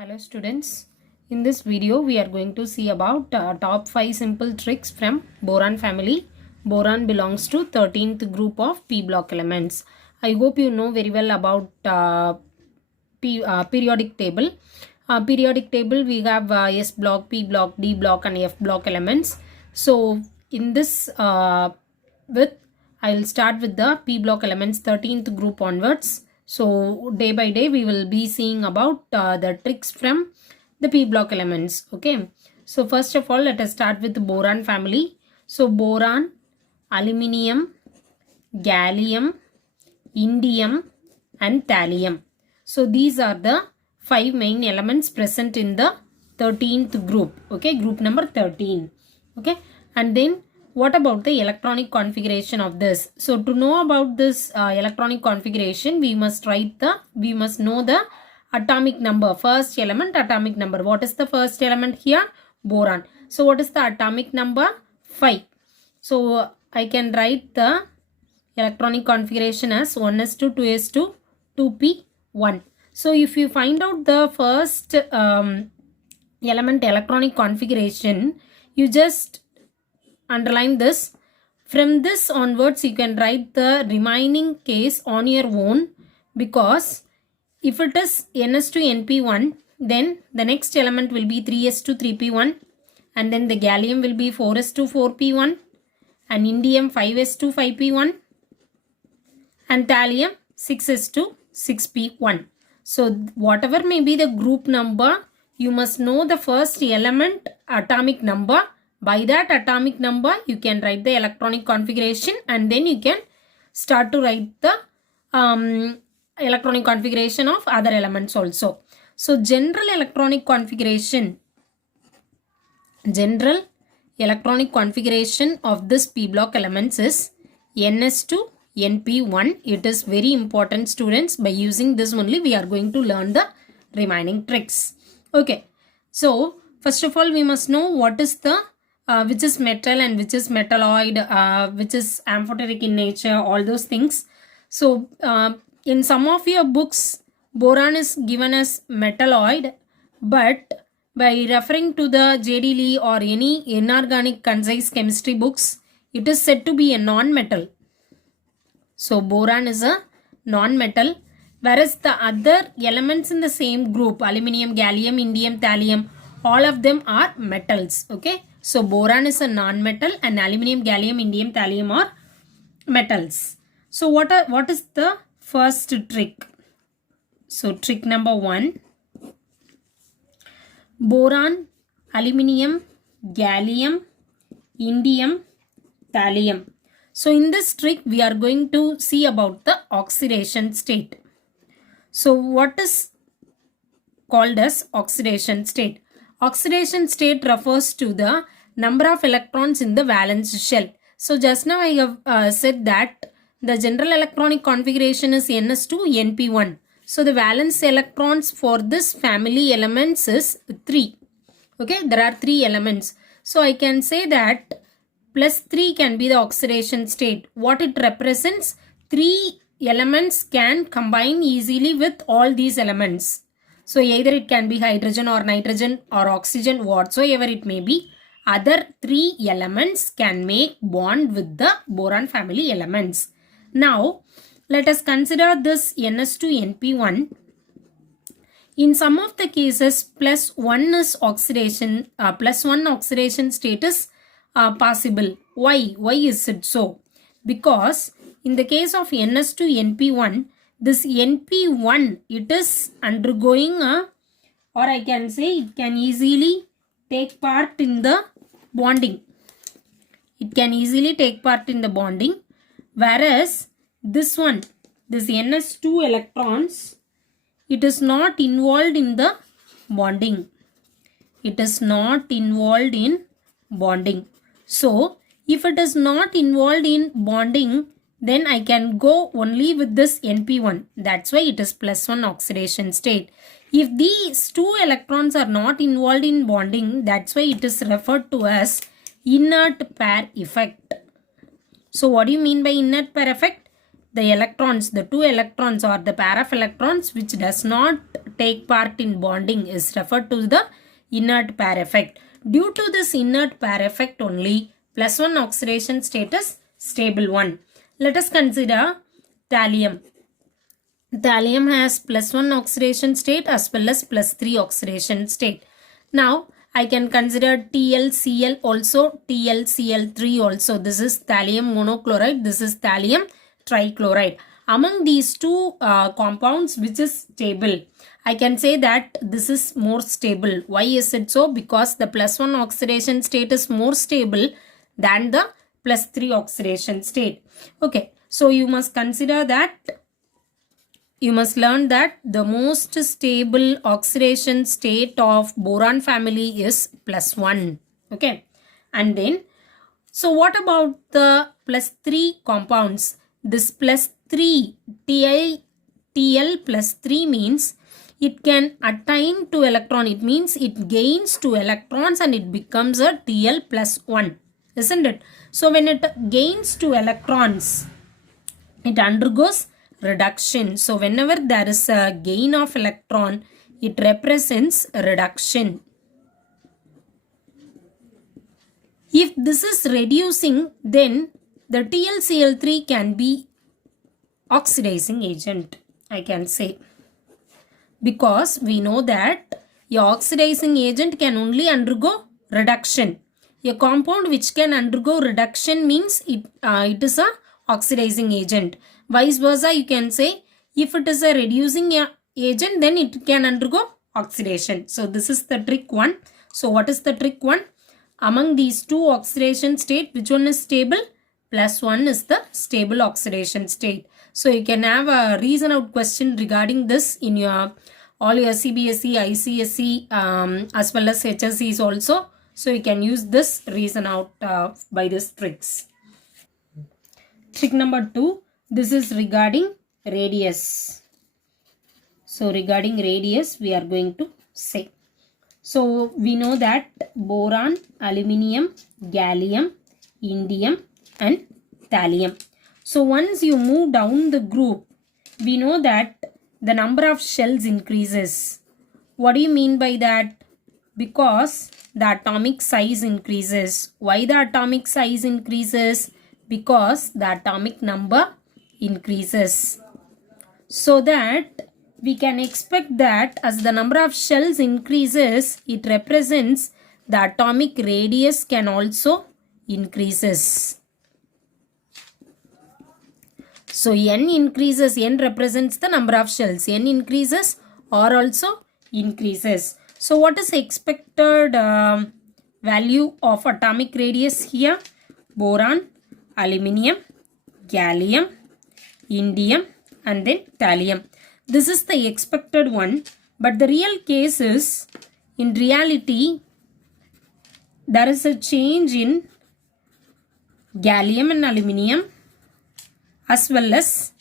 Hello students, in this video we are going to see about top 5 simple tricks from boron family. Boron belongs to 13th group of p block elements. I hope you know very well about periodic table. Periodic table we have S block, P block, D block and F block elements. So in this I will start with the P block elements 13th group onwards. So day by day we will be seeing about the tricks from the P block elements. Okay. So first of all let us start with the boron family. So boron, aluminium, gallium, indium and thallium. So these are the 5 main elements present in the 13th group. Okay. Group number 13. Okay. And then what about the electronic configuration of this? So to know about this electronic configuration, we must know the atomic number. First element, atomic number. What is the first element here? Boron. So what is the atomic number? 5. So I can write the electronic configuration as 1s2, 2s2, 2p1. So if you find out the first element electronic configuration, you just underline this. From this onwards you can write the remaining case on your own, because if it is ns2 np1, then the next element will be 3s2 3p1, and then the gallium will be 4s2 4p1, and indium 5s2 5p1, and thallium 6s2 6p1. So whatever may be the group number, you must know the first element atomic number. By that atomic number, you can write the electronic configuration, and then you can start to write the electronic configuration of other elements also. So general electronic configuration of this p block elements is ns2 np1. It is very important, students. By using this only we are going to learn the remaining tricks. Okay. So first of all we must know what is the which is metal and which is metalloid, which is amphoteric in nature, all those things. So in some of your books boron is given as metalloid, but by referring to the J.D. Lee or any inorganic concise chemistry books, it is said to be a non-metal. So boron is a non-metal, whereas the other elements in the same group, aluminium, gallium, indium, thallium, all of them are metals. Okay. So boron is a non-metal and aluminium, gallium, indium, thallium are metals. So what is the first trick? So trick number 1, boron, aluminium, gallium, indium, thallium. So in this trick we are going to see about the oxidation state. So what is called as oxidation state? Oxidation state refers to the number of electrons in the valence shell. So just now I have said that the general electronic configuration is ns2 np1. So the valence electrons for this family elements is 3. Okay, there are 3 elements. So I can say that plus 3 can be the oxidation state. What it represents? 3 elements can combine easily with all these elements. So either it can be hydrogen or nitrogen or oxygen, whatsoever it may be. Other 3 elements can make bond with the boron family elements. Now let us consider this ns2 np1. In some of the cases plus 1 is oxidation, plus 1 oxidation state is possible. Why? Why is it so? Because in the case of ns2 np1, this np1, it is undergoing or I can say it can easily take part in the bonding. It can easily take part in the bonding, whereas this one, this ns2 electrons, it is not involved in the bonding. It is not involved in bonding. So if it is not involved in bonding, then I can go only with this np1. That's why it is plus 1 oxidation state. If these 2 electrons are not involved in bonding, that's why it is referred to as inert pair effect. So what do you mean by inert pair effect? The electrons, the 2 electrons or the pair of electrons which does not take part in bonding is referred to the inert pair effect. Due to this inert pair effect only, +1 oxidation state is stable one. Let us consider thallium. Thallium has +1 oxidation state as well as +3 oxidation state. Now, I can consider TlCl also, TlCl3 also. This is thallium monochloride, this is thallium trichloride. Among these two compounds, which is stable? I can say that this is more stable. Why is it so? Because the +1 oxidation state is more stable than the +3 oxidation state. Okay, so you must consider that, you must learn that the most stable oxidation state of boron family is +1. Okay, and then, so what about the +3 compounds? This +3, Tl +3 means it can attain 2 electron. It means it gains 2 electrons and it becomes a Tl +1, isn't it? So when it gains 2 electrons, it undergoes reduction. So whenever there is a gain of electron, it represents reduction. If this is reducing, then the TlCl3 can be oxidizing agent, I can say. Because we know that a oxidizing agent can only undergo reduction. A compound which can undergo reduction means it is a oxidizing agent. Vice versa, you can say if it is a reducing agent, then it can undergo oxidation. So this is the trick one. So what is the trick one? Among these two oxidation state, which one is stable? +1 is the stable oxidation state. So you can have a reason out question regarding this in your all your CBSE, ICSE as well as HSCs also. So you can use this reason out by these tricks. Trick number 2, this is regarding radius. So regarding radius, we are going to say. So we know that boron, aluminium, gallium, indium and thallium. So once you move down the group, we know that the number of shells increases. What do you mean by that? Because the atomic size increases. Why the atomic size increases? Because the atomic number increases. So that we can expect that as the number of shells increases, it represents the atomic radius can also increases. So n increases, n represents the number of shells. N increases or also increases. So what is expected value of atomic radius here? Boron, aluminium, gallium, indium and then thallium. This is the expected one, but the real case is, in reality, there is a change in gallium and aluminium, as well as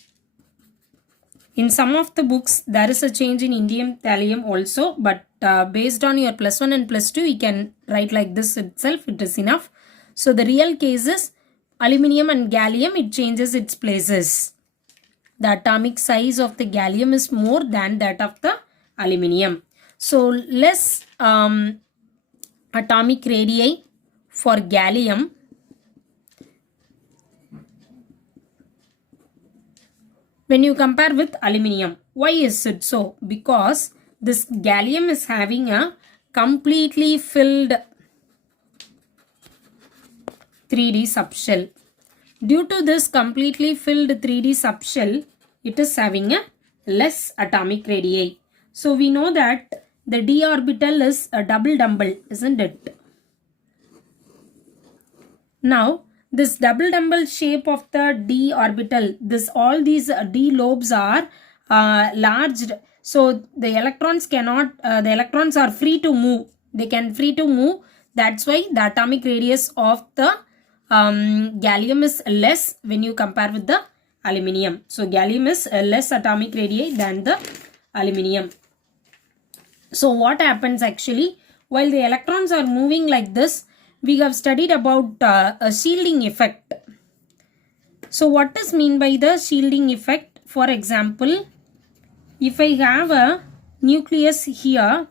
in some of the books there is a change in indium, thallium also, but based on your +1 and +2, we can write like this itself, it is enough. So the real case is aluminium and gallium, it changes its places. The atomic size of the gallium is more than that of the aluminium. So less atomic radii for gallium when you compare with aluminium. Why is it so? Because this gallium is having a completely filled 3D subshell. Due to this completely filled 3D subshell, it is having a less atomic radii. So we know that the d orbital is a double dumbbell, isn't it? Now this double dumbbell shape of the d orbital, all these d lobes are large. So the electrons cannot, the electrons are free to move. They can free to move. That's why the atomic radius of the gallium is less when you compare with the aluminium. So gallium is less atomic radii than the aluminium. So what happens actually, while the electrons are moving like this, we have studied about a shielding effect. So what is mean by the shielding effect? For example, if I have a nucleus here,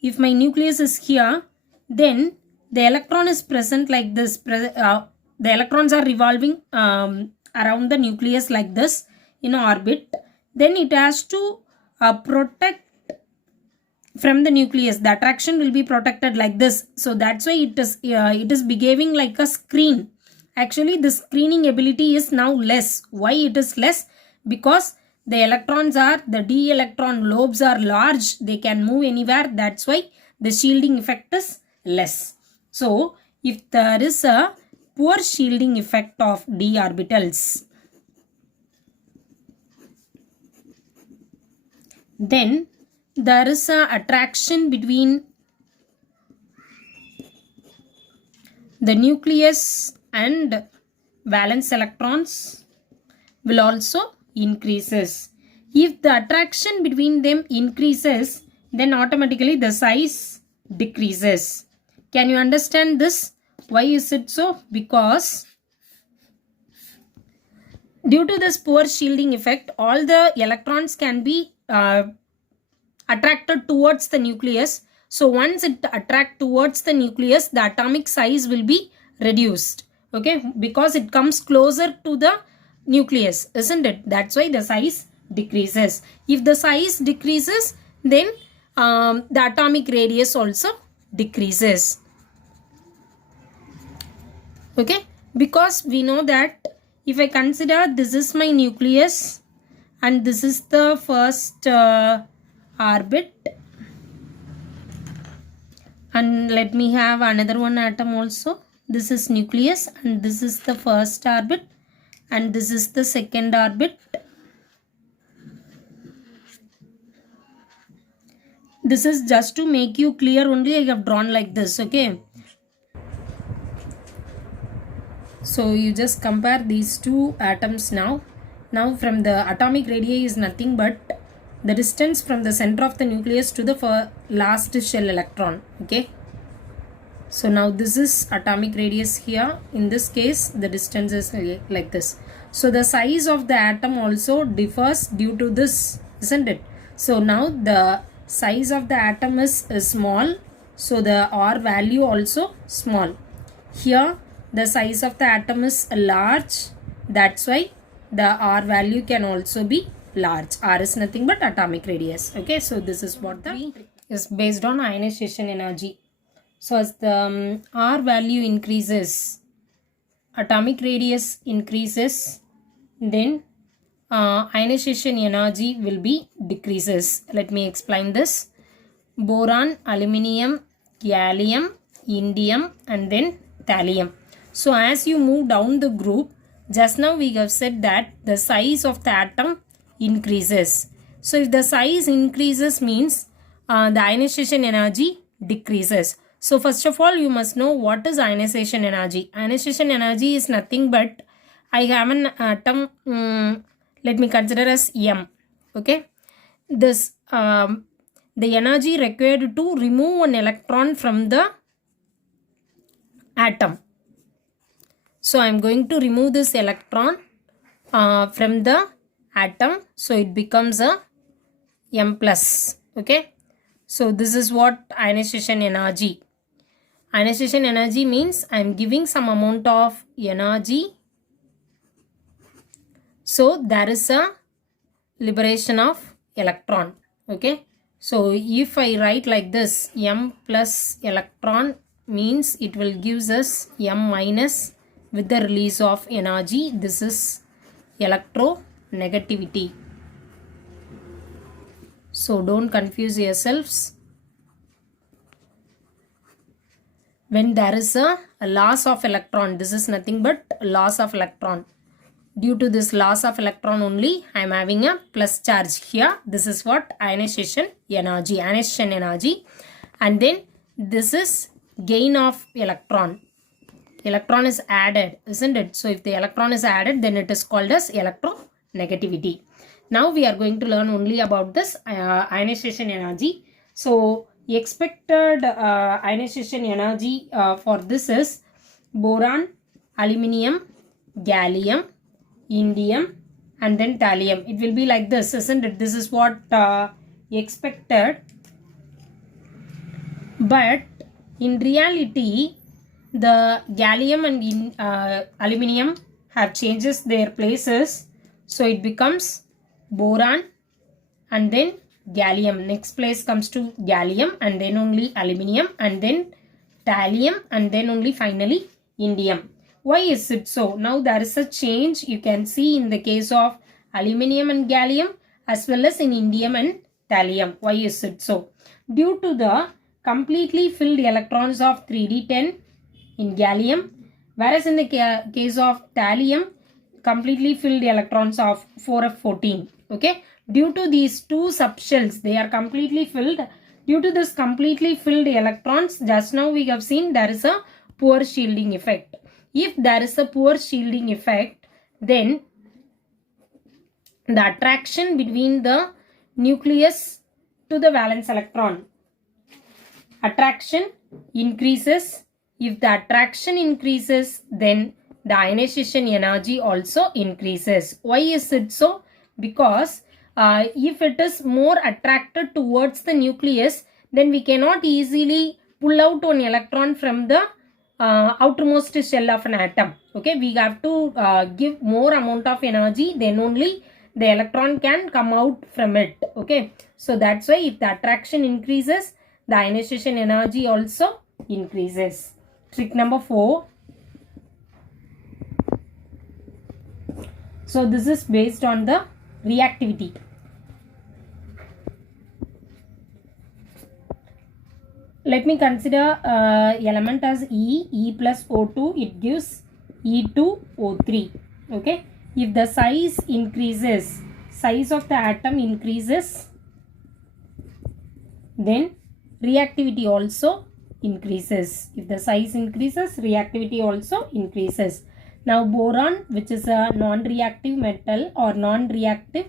if my nucleus is here, then the electron is present like this. The electrons are revolving around the nucleus like this in orbit. Then it has to protect from the nucleus. The attraction will be protected like this. So that's why it is behaving like a screen. Actually, the screening ability is now less. Why it is less? Because the d electron lobes are large. They can move anywhere. That's why the shielding effect is less. So, if there is a poor shielding effect of d orbitals, then there is a attraction between the nucleus and valence electrons will also increases. If the attraction between them increases, then automatically the size decreases. Can you understand this? Why is it so? Because due to this poor shielding effect, all the electrons can be attracted towards the nucleus. So once it attracts towards the nucleus, the atomic size will be reduced. Okay, because it comes closer to the nucleus, isn't it? That's why the size decreases. If the size decreases, then the atomic radius also decreases. Okay, because we know that if I consider this is my nucleus and this is the first orbit, and let me have another one atom also. This is nucleus and this is the first orbit and this is the second orbit. This is just to make you clear only, I have drawn like this. Okay, so you just compare these two atoms now. Now from the atomic radii is nothing but the distance from the center of the nucleus to the last shell electron. Okay, so now this is atomic radius here. In this case, the distance is like this. So the size of the atom also differs due to this, isn't it? So now the size of the atom is small. So the R value also small. Here the size of the atom is large. That's why the R value can also be large. R is nothing but atomic radius. Okay, so this is what the is based on ionization energy. So as the R value increases, atomic radius increases, then ionization energy will be decreases. Let me explain this. Boron, aluminium, gallium, indium, and then thallium. So as you move down the group, just now we have said that the size of the atom increases. So if the size increases means the ionization energy decreases. So first of all, you must know what is ionization energy. Ionization energy is nothing but I have an atom, let me consider as M. Okay, this the energy required to remove an electron from the atom. So I am going to remove this electron from the atom. So it becomes a M plus. Okay, so this is what ionization energy. Ionization energy means I am giving some amount of energy. So there is a liberation of electron. Okay, so if I write like this, M plus electron means it will gives us M minus with the release of energy. This is electronegativity. So don't confuse yourselves. When there is a loss of electron, this is nothing but loss of electron. Due to this loss of electron only, I am having a plus charge here. This is what ionization energy. Ionization energy. And then this is gain of electron. Electron is added, isn't it? So if the electron is added, then it is called as electronegativity. Now we are going to learn only about this ionization energy. So expected ionization energy for this is boron, aluminium, gallium, indium, and then thallium. It will be like this, isn't it? This is what expected, but in reality the gallium and aluminium have changes their places, so it becomes boron and then gallium. Next place comes to gallium and then only aluminium and then thallium and then only finally indium. Why is it so? Now there is a change you can see in the case of aluminium and gallium as well as in indium and thallium. Why is it so? Due to the completely filled electrons of 3d10 in gallium, whereas in the case of thallium, completely filled electrons of 4f14. Okay, due to these two subshells, they are completely filled. Due to this completely filled electrons, just now we have seen there is a poor shielding effect. If there is a poor shielding effect, then the attraction between the nucleus to the valence electron, attraction increases. If the attraction increases, then the ionization energy also increases. Why is it so? Because if it is more attracted towards the nucleus, then we cannot easily pull out an electron from the outermost shell of an atom. Okay, we have to give more amount of energy, then only the electron can come out from it. Okay, so that's why if the attraction increases, the ionization energy also increases. Trick number 4. So this is based on the reactivity. Let me consider element as E plus O2, it gives E2O3. Okay, if the size increases, size of the atom increases, then reactivity also increases. If the size increases, reactivity also increases. Now boron, which is a non-reactive metal or non-reactive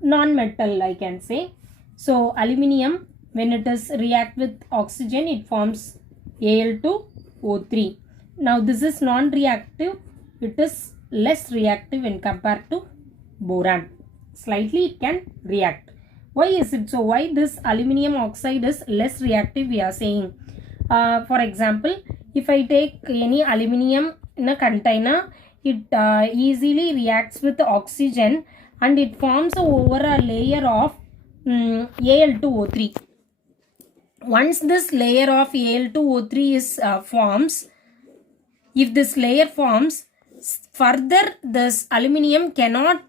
non-metal, I can say. So aluminium, when it is react with oxygen, it forms Al2O3. Now this is non-reactive, it is less reactive when compared to boron. Slightly it can react. Why is it so? Why this aluminium oxide is less reactive, we are saying. For example, if I take any aluminium in a container, it easily reacts with oxygen and it forms over a layer of Al2O3. Once this layer of Al2O3 is forms, if this layer forms, further this aluminium cannot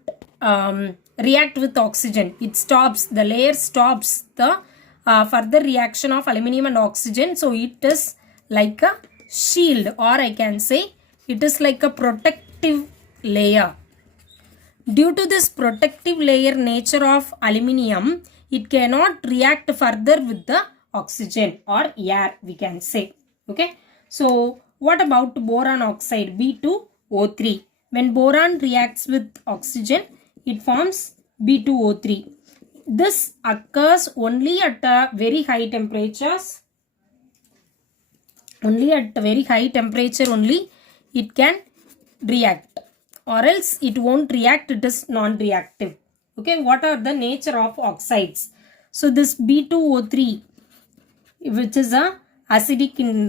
react with oxygen. It stops, the layer stops the further reaction of aluminium and oxygen. So it is like a shield, or I can say it is like a protective layer. Due to this protective layer nature of aluminium, it cannot react further with the oxygen or air, we can say. Okay, so what about boron oxide, B2O3? When boron reacts with oxygen, it forms B2O3. This occurs only at very high temperatures. Only at very high temperature only it can react, or else it won't react, it is non-reactive. Okay, what are the nature of oxides? So this B2O3, which is a acidic in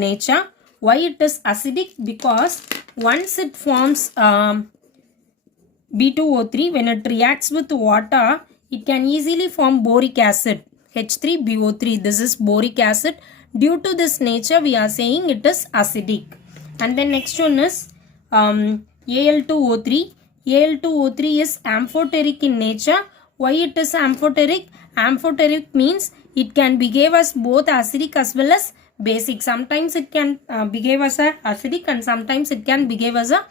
nature. Why it is acidic? Because once it forms B2O3, when it reacts with water, it can easily form boric acid, H3BO3. This is boric acid. Due to this nature, we are saying it is acidic. And then next one is Al2O3. Al2O3 is amphoteric in nature. Why it is amphoteric? Amphoteric means it can behave as both acidic as well as basic. Sometimes it can behave as a acidic and sometimes it can behave as a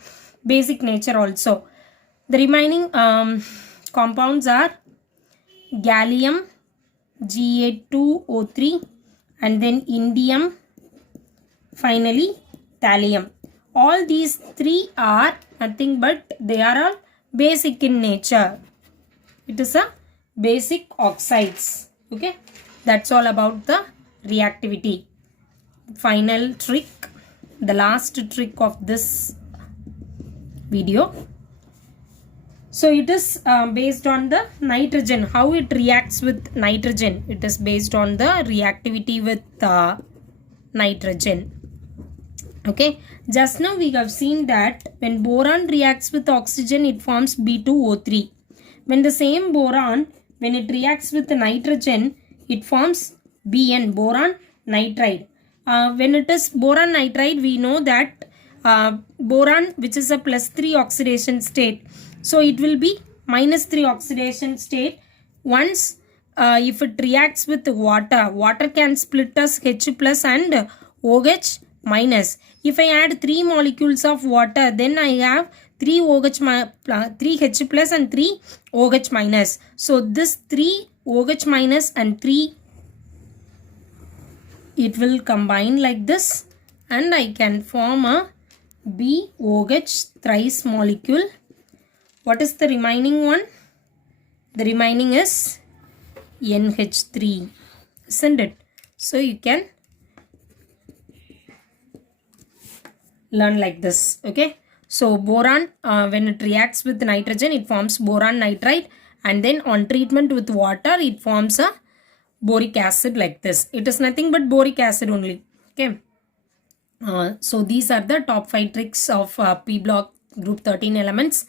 basic nature also. The remaining compounds are gallium, Ga2O3, and then indium, finally thallium. All these three are nothing but they are all basic in nature. It is a basic oxides. Okay, that's all about the reactivity. Final trick, the last trick of this video. So it is based on the nitrogen, how it reacts with nitrogen. It is based on the reactivity with nitrogen. Okay, just now we have seen that when boron reacts with oxygen, it forms B2O3. When the same boron, when it reacts with the nitrogen, it forms Bn, boron nitride. When it is boron nitride, we know that boron, which is a +3 oxidation state, so it will be -3 oxidation state. Once if it reacts with water, water can split as H plus and OH minus. If I add 3 molecules of water, then I have 3 H plus and 3 OH minus. So this 3 OH minus and 3, it will combine like this, and I can form a BOH thrice molecule. What is the remaining one? The remaining is NH3, isn't it? So you can learn like this. Okay, so boron, when it reacts with nitrogen, it forms boron nitride, and then on treatment with water, it forms a boric acid like this. It is nothing but boric acid only. Okay, so these are the top 5 tricks of P block group 13 elements.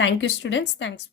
Thank you, students. Thanks.